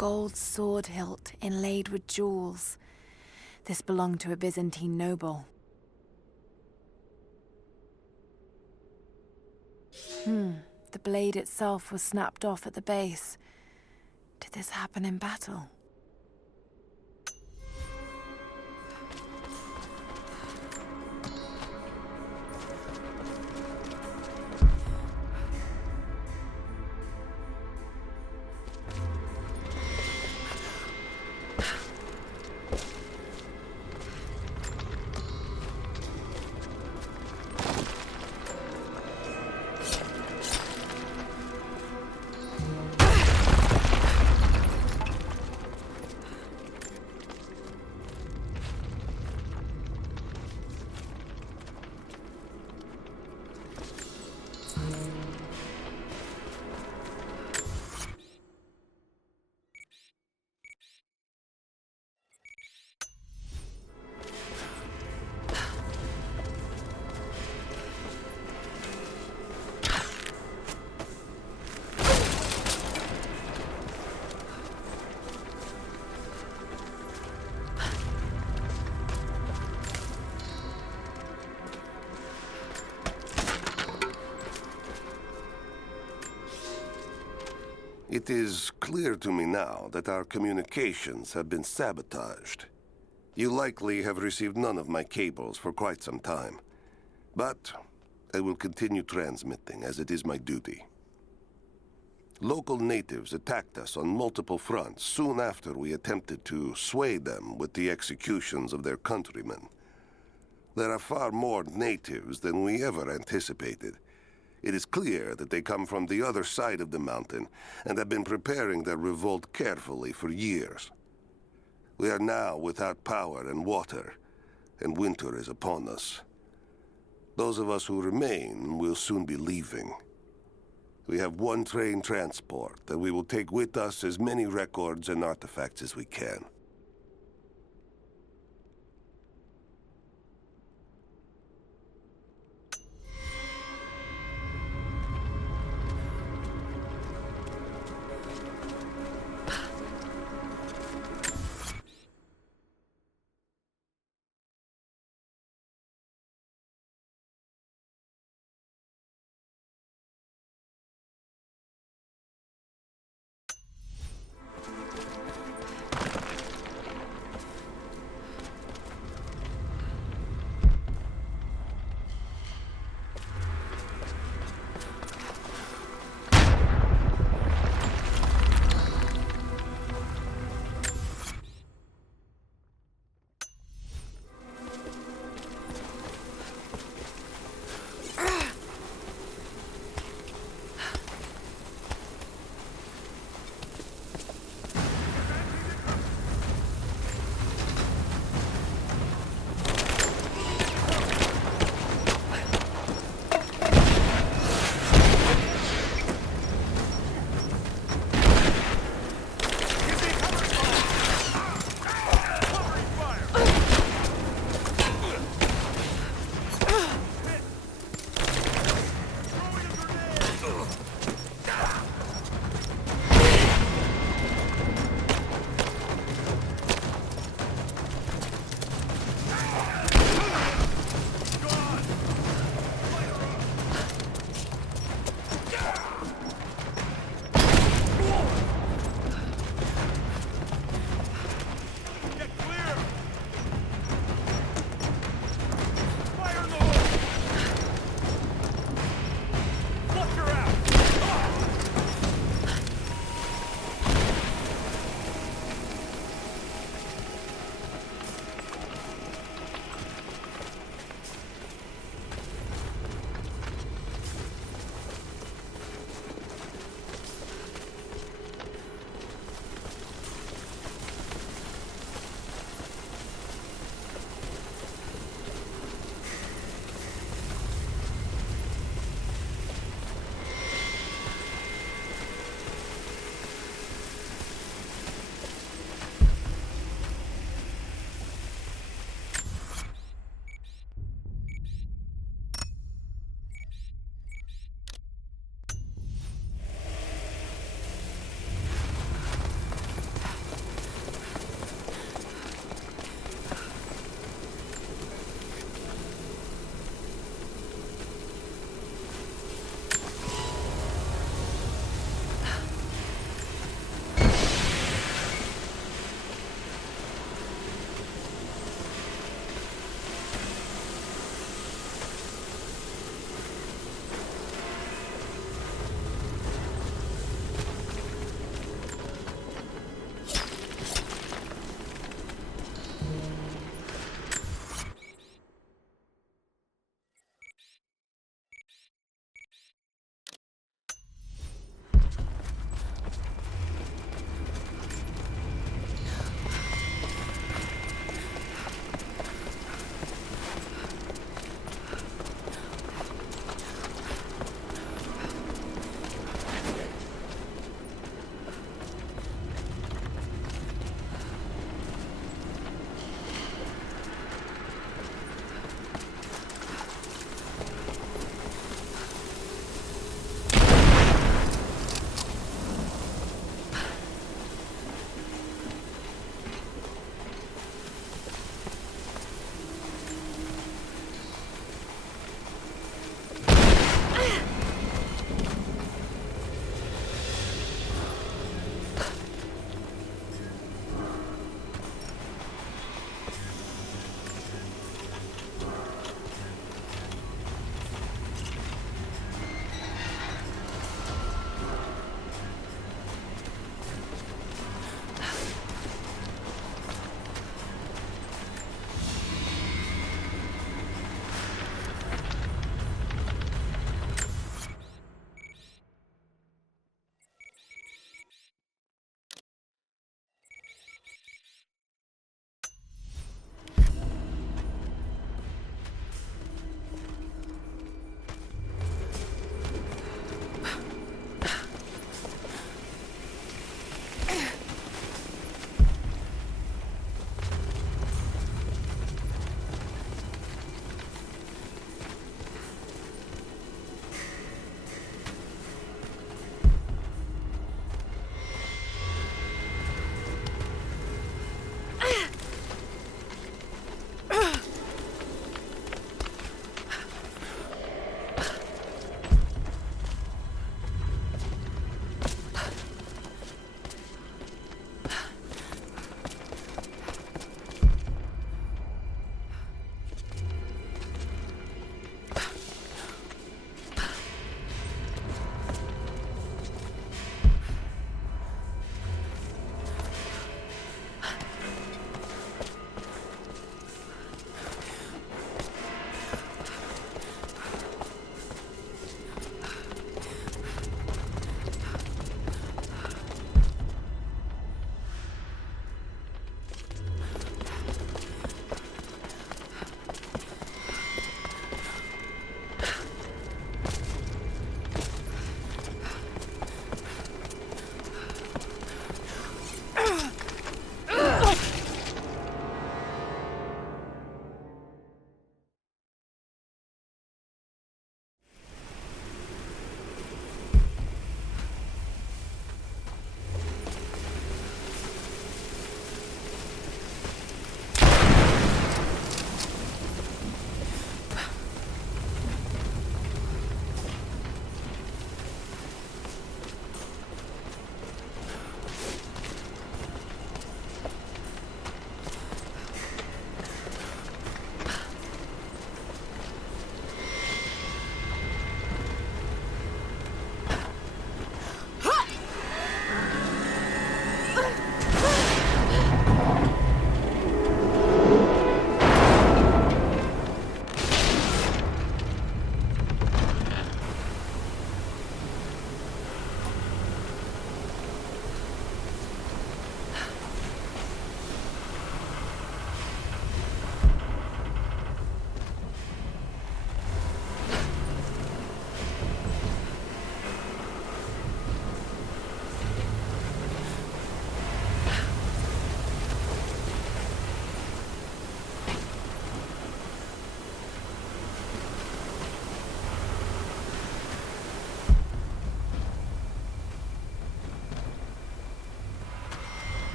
gold sword hilt inlaid with jewels. This belonged to a Byzantine noble. The blade itself was snapped off at the base. Did this happen in battle? It is clear to me now that our communications have been sabotaged. You likely have received none of my cables for quite some time. But I will continue transmitting, as it is my duty. Local natives attacked us on multiple fronts soon after we attempted to sway them with the executions of their countrymen. There are far more natives than we ever anticipated. It is clear that they come from the other side of the mountain and have been preparing their revolt carefully for years. We are now without power and water, and winter is upon us. Those of us who remain will soon be leaving. We have one train transport that we will take with us as many records and artifacts as we can.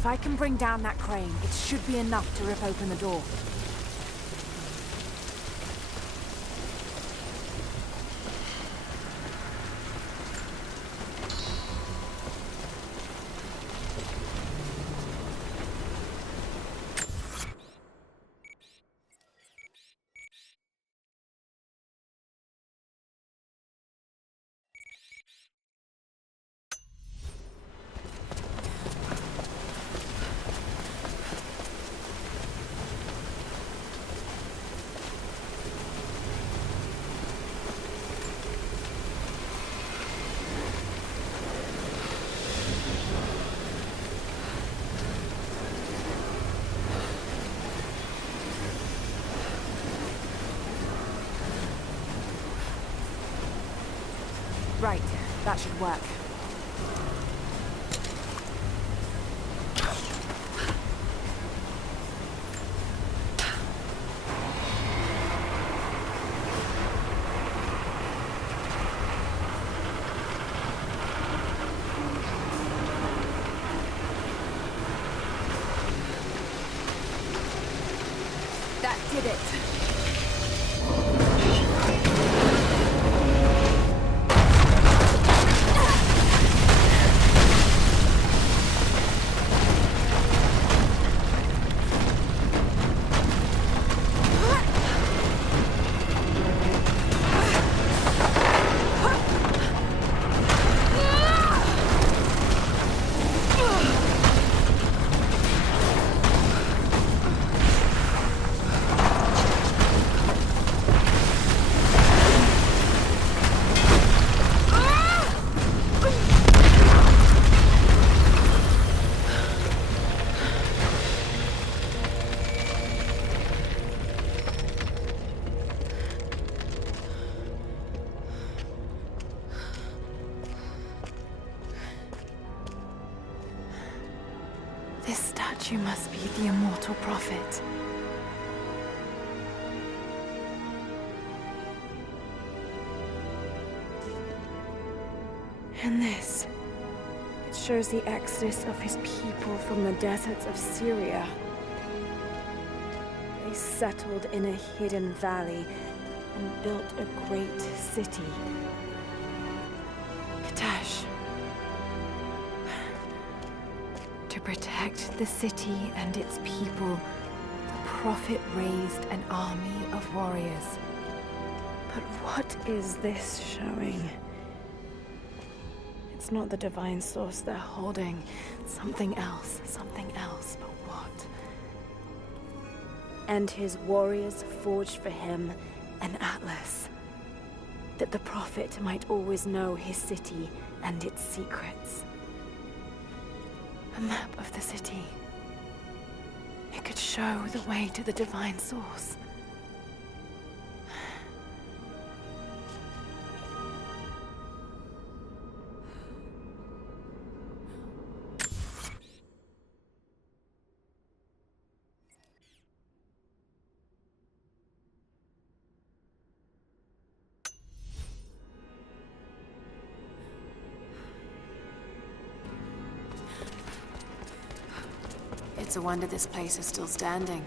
If I can bring down that crane, it should be enough to rip open the door. Right, that should work. That did it. This statue must be the immortal prophet. And this, it shows the exodus of his people from the deserts of Syria. They settled in a hidden valley and built a great city. Katash. To protect the city and its people, the prophet raised an army of warriors. But what is this showing? It's not the divine source they're holding. Something else, but what? And his warriors forged for him an atlas, that the prophet might always know his city and its secrets. A map of the city. It could show the way to the divine source. It's a wonder this place is still standing.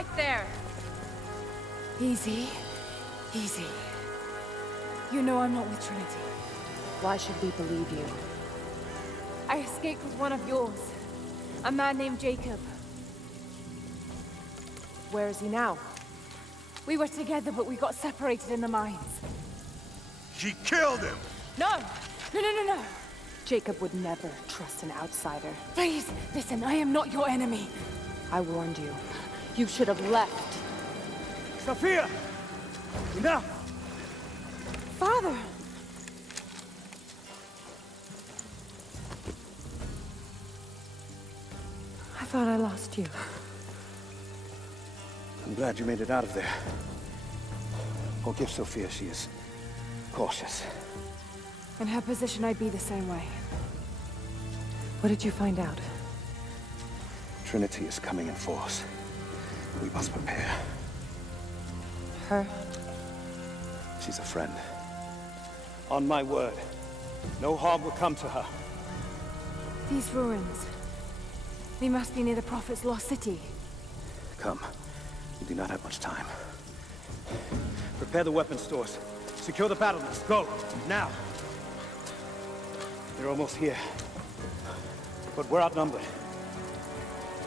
right there! Easy. Easy. You know I'm not with Trinity. Why should we believe you? I escaped with one of yours. A man named Jacob. Where is he now? We were together, but we got separated in the mines. She killed him! No! No, no, no, no! Jacob would never trust an outsider. Please, listen, I am not your enemy. I warned you. You should have left. Sophia! Enough! Father! I thought I lost you. I'm glad you made it out of there. Forgive Sophia, she is cautious. In her position, I'd be the same way. What did you find out? Trinity is coming in force. We must prepare. Her? She's a friend. On my word, no harm will come to her. These ruins. They must be near the Prophet's lost city. Come. We do not have much time. Prepare the weapon stores. Secure the battlements. Go! Now! They're almost here. But we're outnumbered.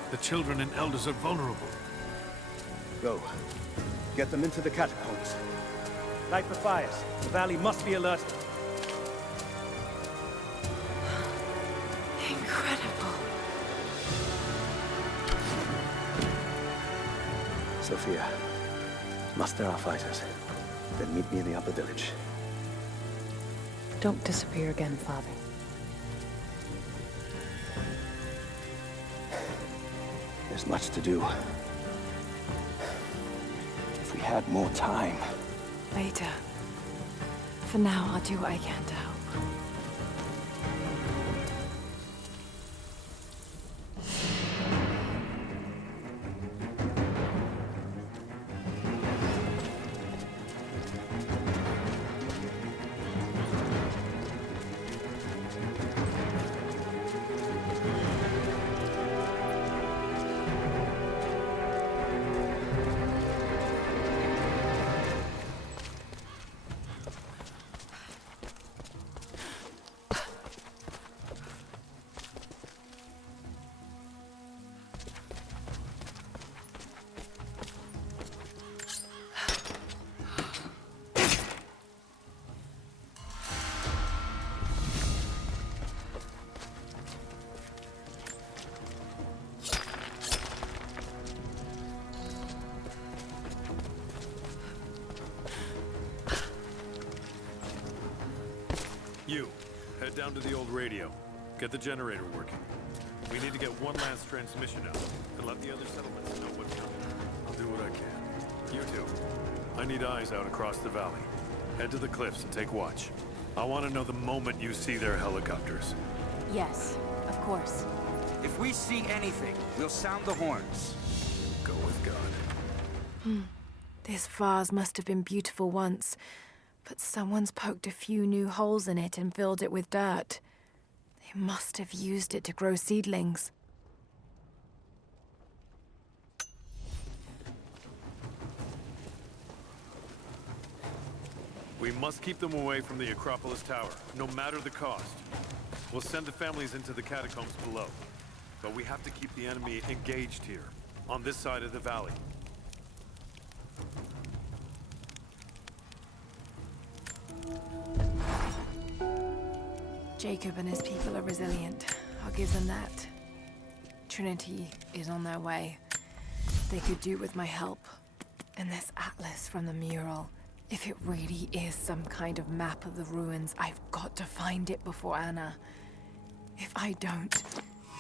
The children and elders are vulnerable. Go. Get them into the catacombs. Light the fires. The valley must be alerted. Incredible. Sophia, muster our fighters. Then meet me in the upper village. Don't disappear again, Father. There's much to do. If we had more time. Later. For now, I'll do what I can to help. You, head down to the old radio. Get the generator working. We need to get one last transmission out, and let the other settlements know what's coming. I'll do what I can. You too. I need eyes out across the valley. Head to the cliffs and take watch. I want to know the moment you see their helicopters. Yes, of course. If we see anything, we'll sound the horns. Go with God. This vase must have been beautiful once, but someone's poked a few new holes in it and filled it with dirt. They must have used it to grow seedlings. We must keep them away from the Acropolis Tower, no matter the cost. We'll send the families into the catacombs below. But we have to keep the enemy engaged here, on this side of the valley. Jacob and his people are resilient. I'll give them that. Trinity is on their way. They could do with my help. And this atlas from the mural. If it really is some kind of map of the ruins, I've got to find it before Anna. If I don't,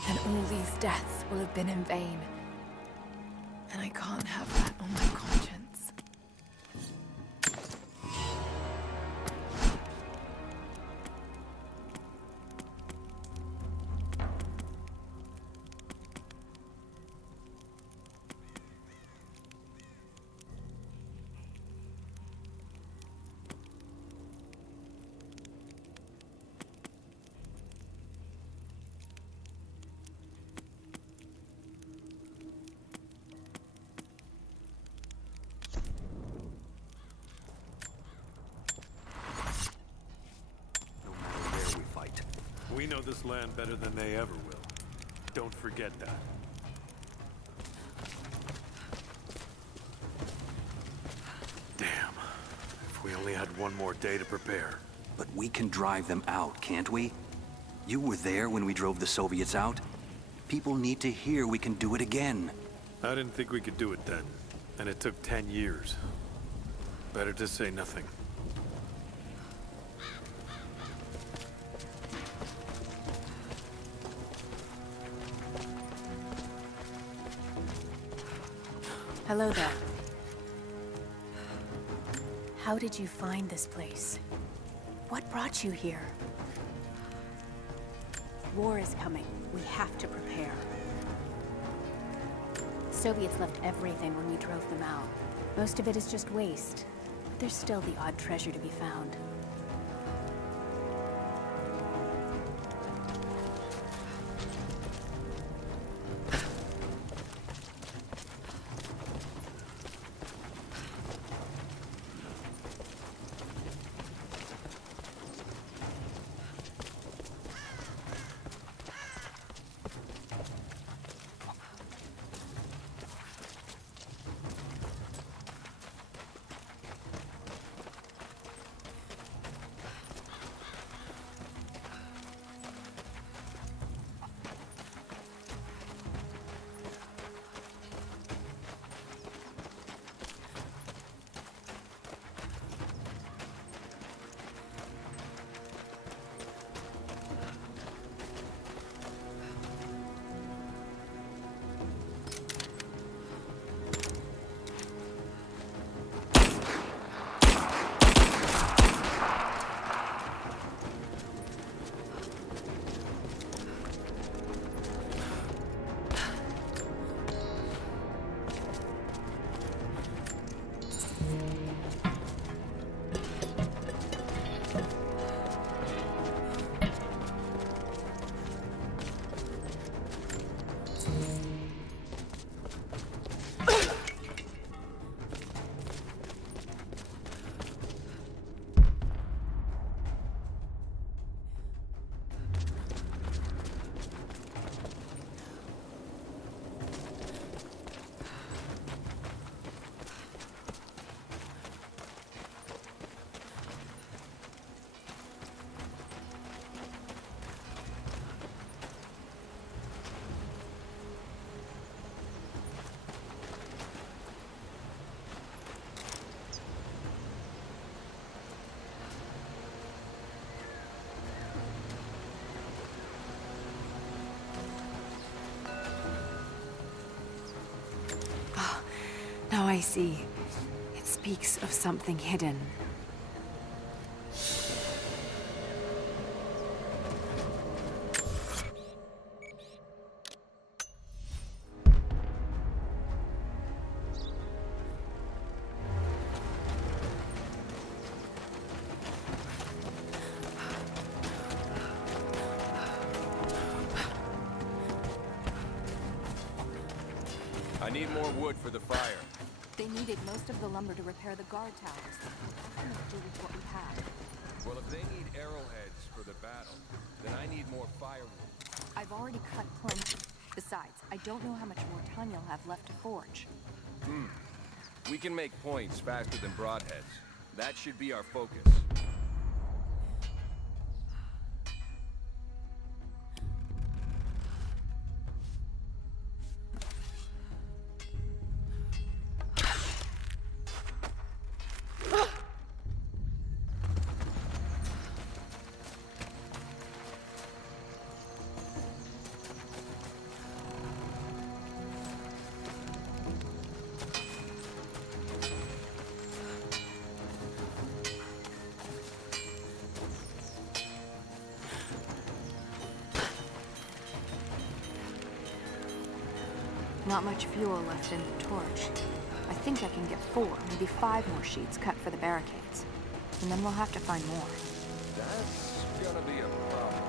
then all these deaths will have been in vain. And I can't have that on my conscience. We know this land better than they ever will. Don't forget that. Damn. If we only had one more day to prepare. But we can drive them out, can't we? You were there when we drove the Soviets out. People need to hear we can do it again. I didn't think we could do it then. And it took 10 years. Better to say nothing. Hello there. How did you find this place? What brought you here? War is coming. We have to prepare. Soviets left everything when we drove them out. Most of it is just waste. But there's still the odd treasure to be found. Now I see. It speaks of something hidden. I need more wood for the fire. They needed most of the lumber to repair the guard towers. What can we do with what we have? Well, if they need arrowheads for the battle, then I need more firewood. I've already cut plenty. Besides, I don't know how much more time you'll have left to forge. We can make points faster than broadheads. That should be our focus. Not much fuel left in the torch. I think I can get 4, maybe 5 more sheets cut for the barricades. And then we'll have to find more. That's gonna be a problem.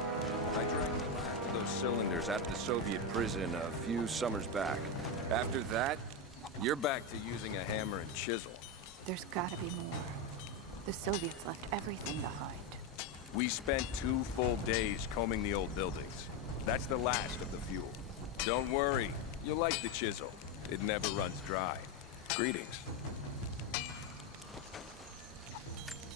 I drank the last of those cylinders at the Soviet prison a few summers back. After that, you're back to using a hammer and chisel. There's gotta be more. The Soviets left everything behind. We spent 2 full days combing the old buildings. That's the last of the fuel. Don't worry, you'll like the chisel. It never runs dry. Greetings.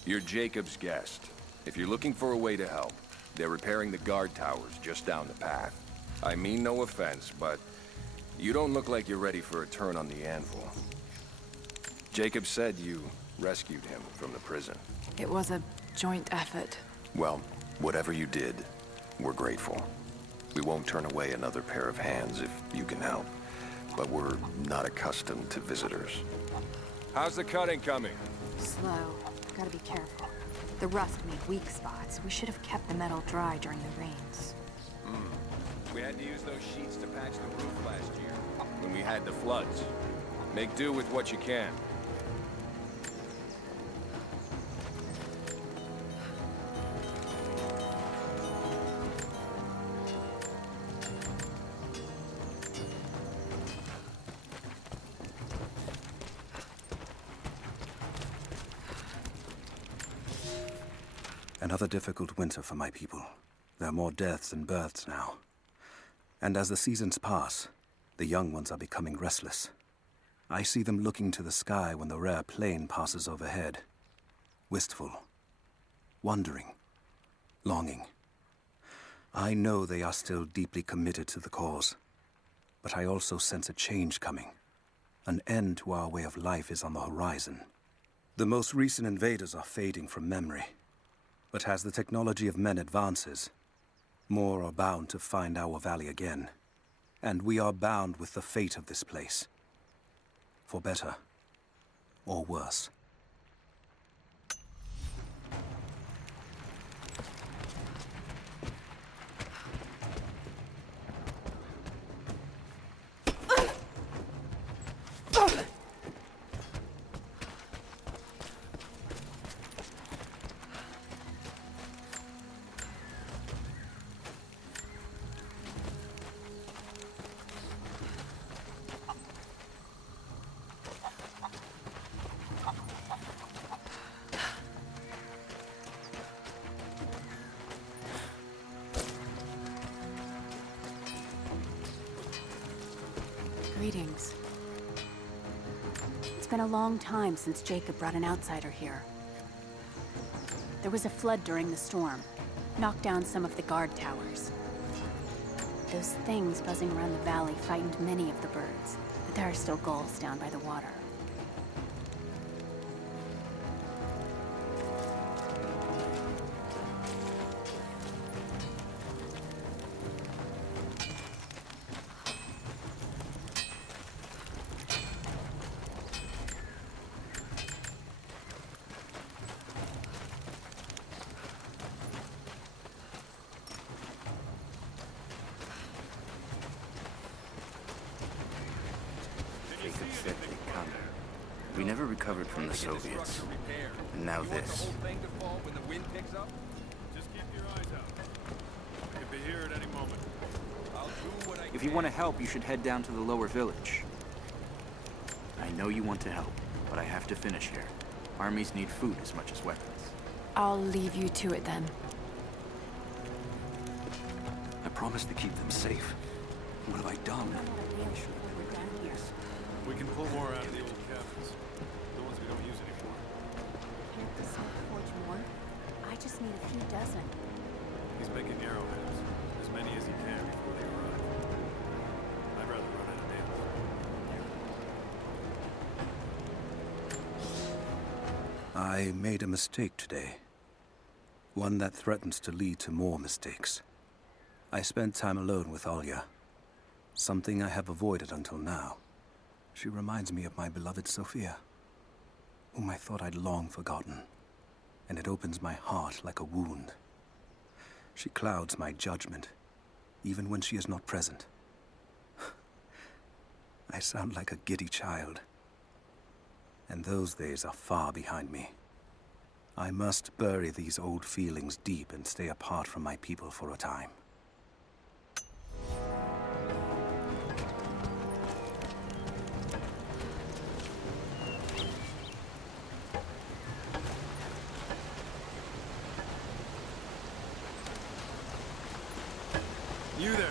You're Jacob's guest. If you're looking for a way to help, they're repairing the guard towers just down the path. I mean no offense, but you don't look like you're ready for a turn on the anvil. Jacob said you rescued him from the prison. It was a joint effort. Well, whatever you did, we're grateful. We won't turn away another pair of hands if you can help, but we're not accustomed to visitors. How's the cutting coming? Slow. Gotta be careful. The rust made weak spots. We should have kept the metal dry during the rains. We had to use those sheets to patch the roof last year, when we had the floods. Make do with what you can. Another difficult winter for my people. There are more deaths than births now. And as the seasons pass, the young ones are becoming restless. I see them looking to the sky when the rare plane passes overhead. Wistful. Wondering. Longing. I know they are still deeply committed to the cause. But I also sense a change coming. An end to our way of life is on the horizon. The most recent invaders are fading from memory. But as the technology of men advances, more are bound to find our valley again. And we are bound with the fate of this place. For better or worse. Greetings. It's been a long time since Jacob brought an outsider here. There was a flood during the storm, knocked down some of the guard towers. Those things buzzing around the valley frightened many of the birds, but there are still gulls down by the water. Jacob said they'd come. We never recovered from the Soviets. And now this. Just keep your eyes out. I could be here at any moment. If you want to help, you should head down to the lower village. I know you want to help, but I have to finish here. Armies need food as much as weapons. I'll leave you to it then. I promised to keep them safe. What have I done? We can pull more out of the old cabins. The ones we don't use anymore. Can't the Smoke Forge more? I just need a few dozen. He's making arrowheads. As many as he can before they arrive. I'd rather run out of nails. I made a mistake today. One that threatens to lead to more mistakes. I spent time alone with Olya. Something I have avoided until now. She reminds me of my beloved Sophia, whom I thought I'd long forgotten, and it opens my heart like a wound. She clouds my judgment, even when she is not present. I sound like a giddy child, and those days are far behind me. I must bury these old feelings deep and stay apart from my people for a time. You there.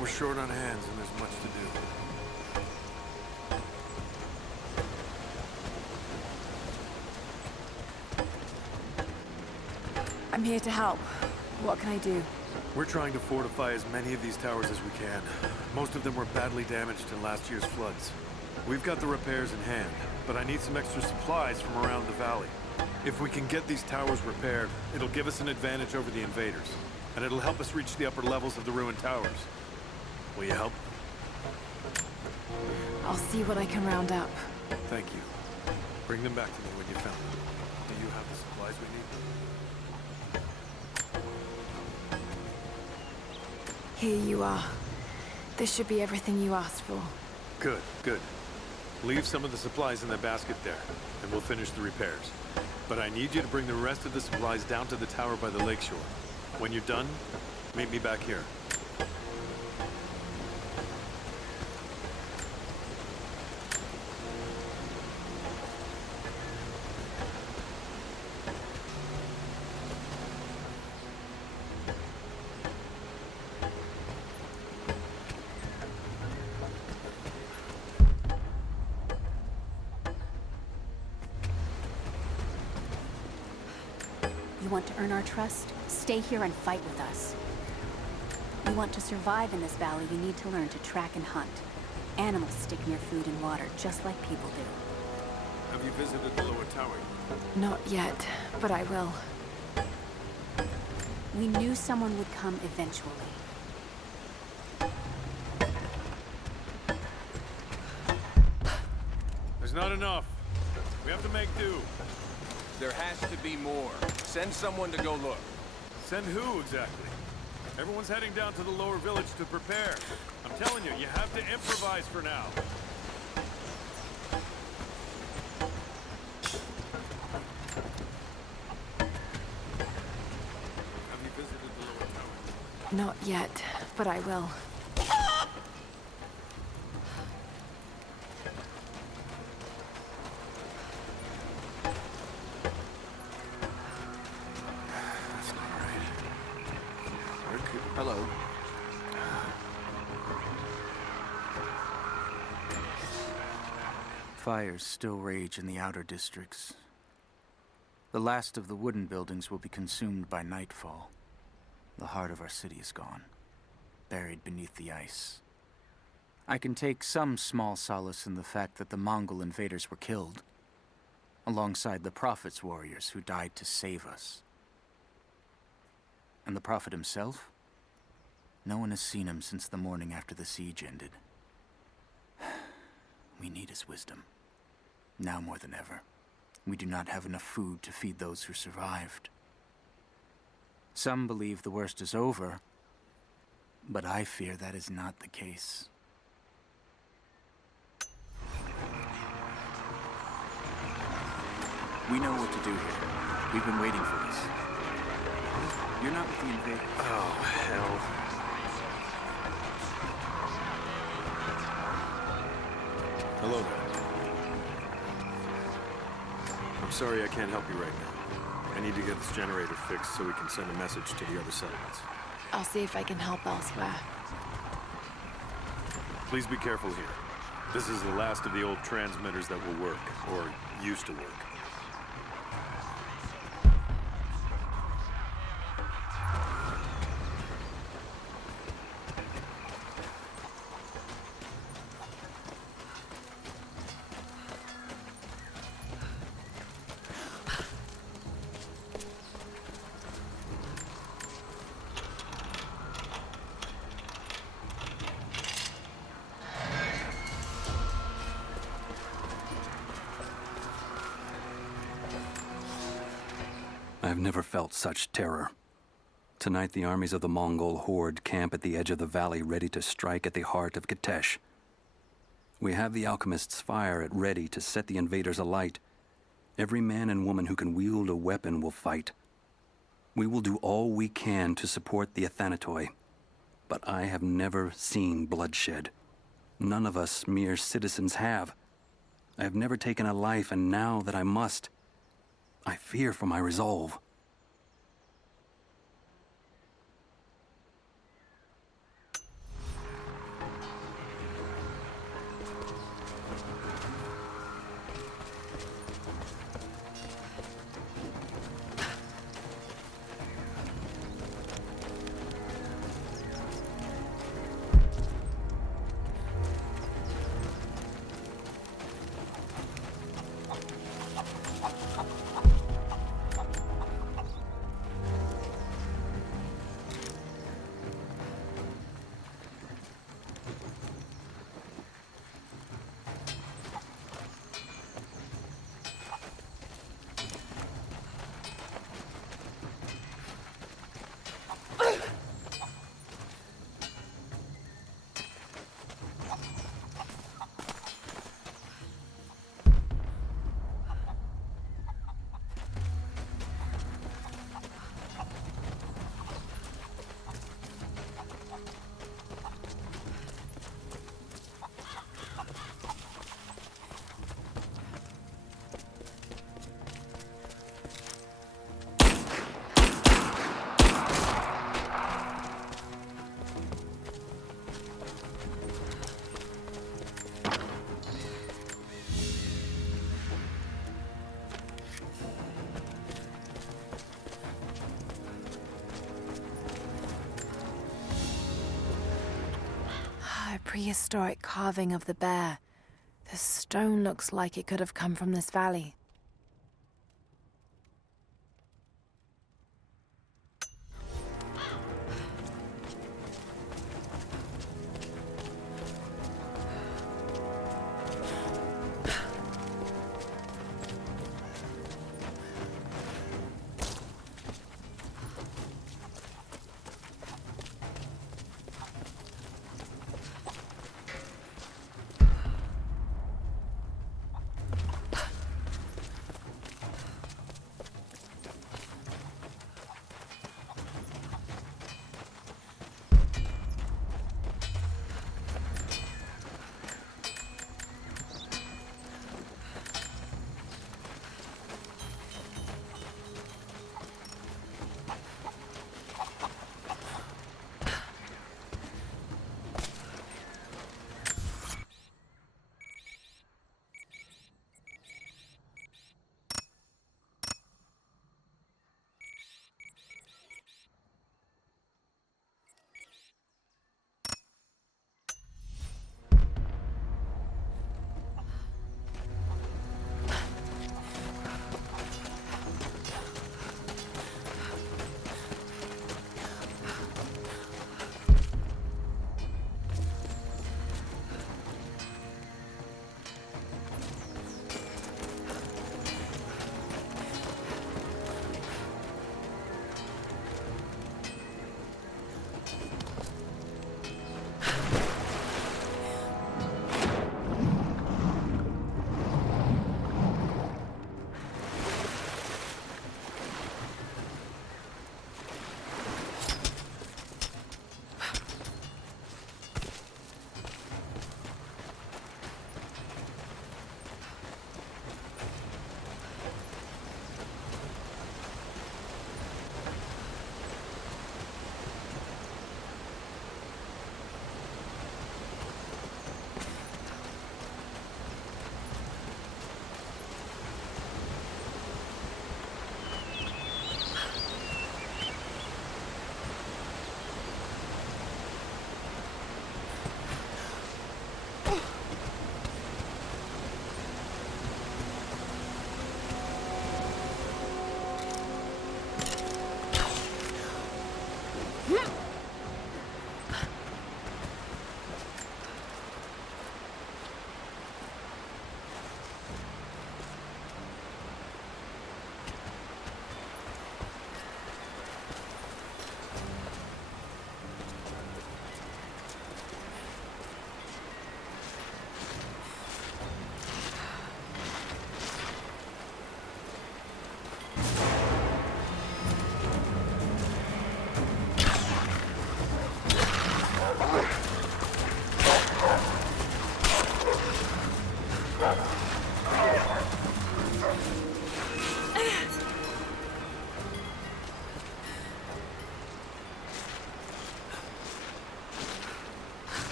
We're short on hands and there's much to do. I'm here to help. What can I do? We're trying to fortify as many of these towers as we can. Most of them were badly damaged in last year's floods. We've got the repairs in hand, but I need some extra supplies from around the valley. If we can get these towers repaired, it'll give us an advantage over the invaders, and it'll help us reach the upper levels of the ruined towers. Will you help? I'll see what I can round up. Thank you. Bring them back to me when you found them. Do you have the supplies we need? Here you are. This should be everything you asked for. Good, good. Leave some of the supplies in the basket there, and we'll finish the repairs. But I need you to bring the rest of the supplies down to the tower by the lakeshore. When you're done, meet me back here. You want to earn our trust? Stay here and fight with us. You want to survive in this valley, you need to learn to track and hunt. Animals stick near food and water, just like people do. Have you visited the lower tower? Not yet, but I will. We knew someone would come eventually. There's not enough. We have to make do. There has to be more. Send someone to go look. Send who, exactly? Everyone's heading down to the lower village to prepare. I'm telling you, you have to improvise for now. Have you visited the lower tower? Not yet, but I will. Hello. Fires still rage in the outer districts. The last of the wooden buildings will be consumed by nightfall. The heart of our city is gone, buried beneath the ice. I can take some small solace in the fact that the Mongol invaders were killed, alongside the Prophet's warriors who died to save us. And the Prophet himself? No one has seen him since the morning after the siege ended. We need his wisdom. Now more than ever. We do not have enough food to feed those who survived. Some believe the worst is over, but I fear that is not the case. We know what to do here. We've been waiting for this. You're not with the invaders. Oh, hell. Hello there. I'm sorry I can't help you right now. I need to get this generator fixed so we can send a message to the other settlements. I'll see if I can help elsewhere. Please be careful here. This is the last of the old transmitters that will work, or used to work. I've never felt such terror. Tonight, the armies of the Mongol horde camp at the edge of the valley, ready to strike at the heart of Kitezh. We have the alchemist's fire at ready to set the invaders alight. Every man and woman who can wield a weapon will fight. We will do all we can to support the Athanatoi. But I have never seen bloodshed. None of us mere citizens have. I have never taken a life, and now that I must, I fear for my resolve. A prehistoric carving of the bear. The stone looks like it could have come from this valley.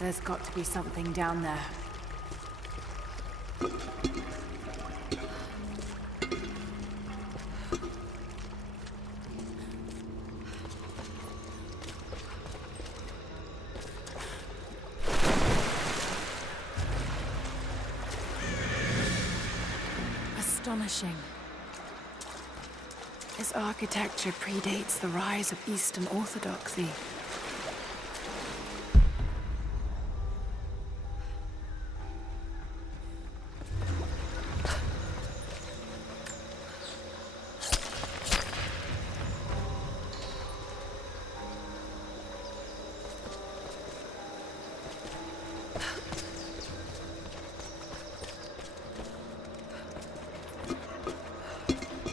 There's got to be something down there. Astonishing. This architecture predates the rise of Eastern Orthodoxy.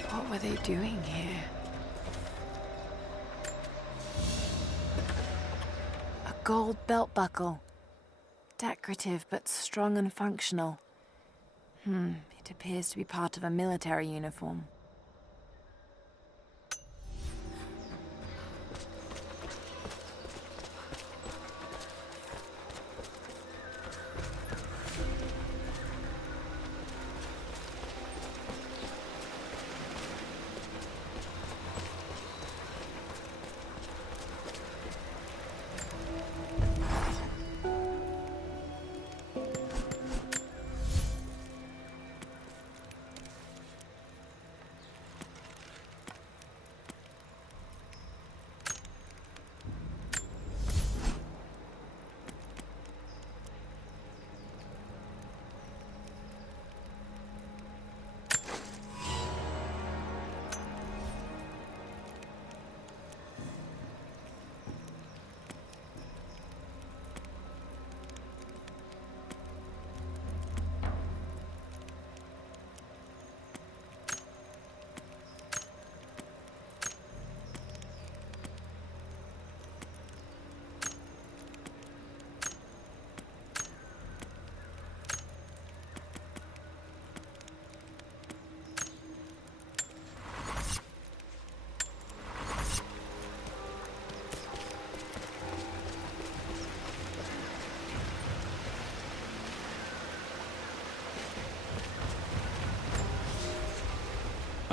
What were they doing here? A gold belt buckle. Decorative but strong and functional. It appears to be part of a military uniform.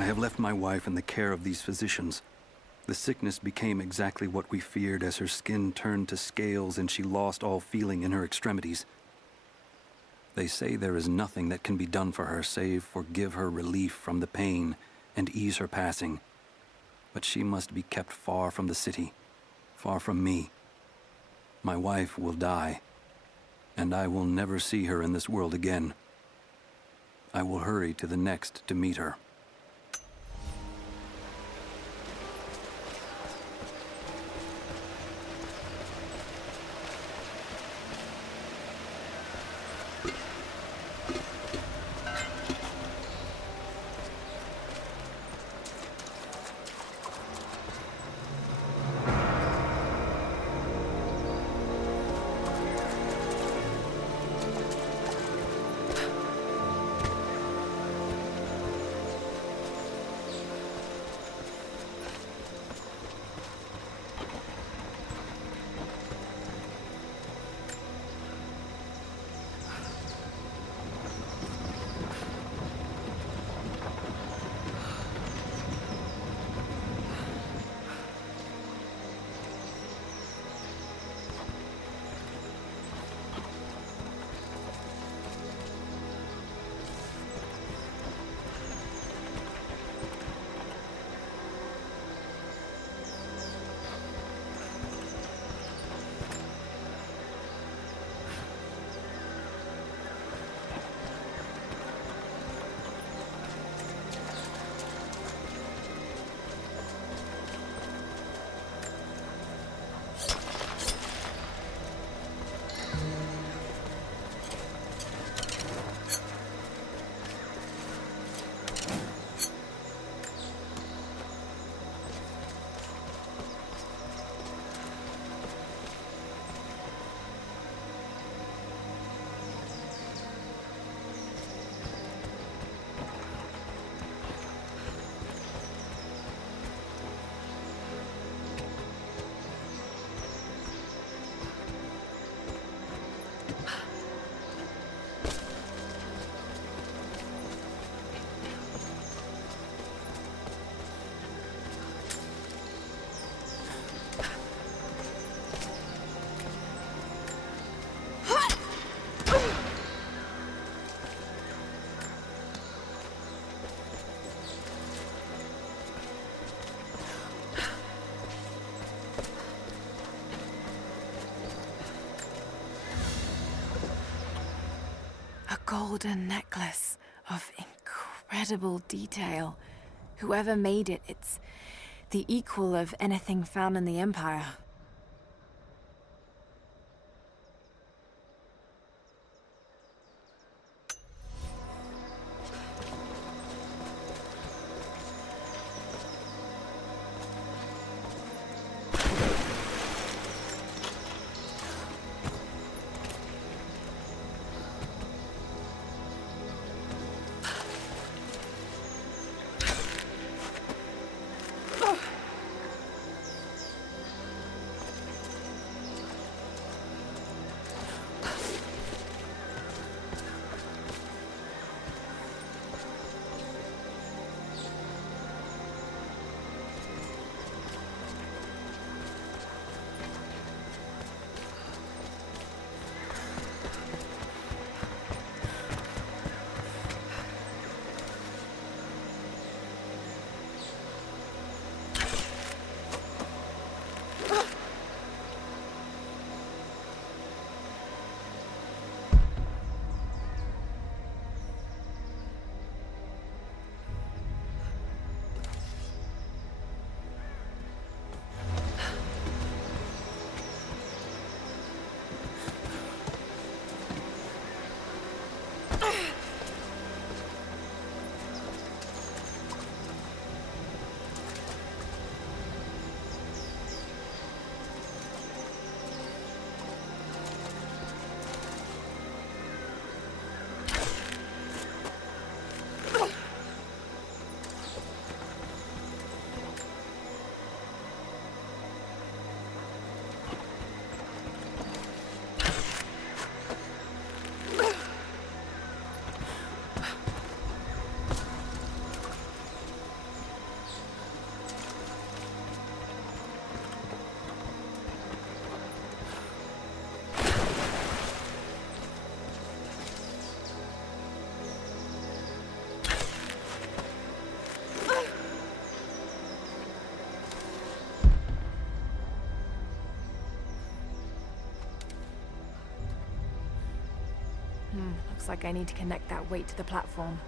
I have left my wife in the care of these physicians. The sickness became exactly what we feared as her skin turned to scales and she lost all feeling in her extremities. They say there is nothing that can be done for her save for give her relief from the pain and ease her passing. But she must be kept far from the city, far from me. My wife will die, and I will never see her in this world again. I will hurry to the next to meet her. A golden necklace of incredible detail. Whoever made it, it's the equal of anything found in the Empire. Looks like I need to connect that weight to the platform.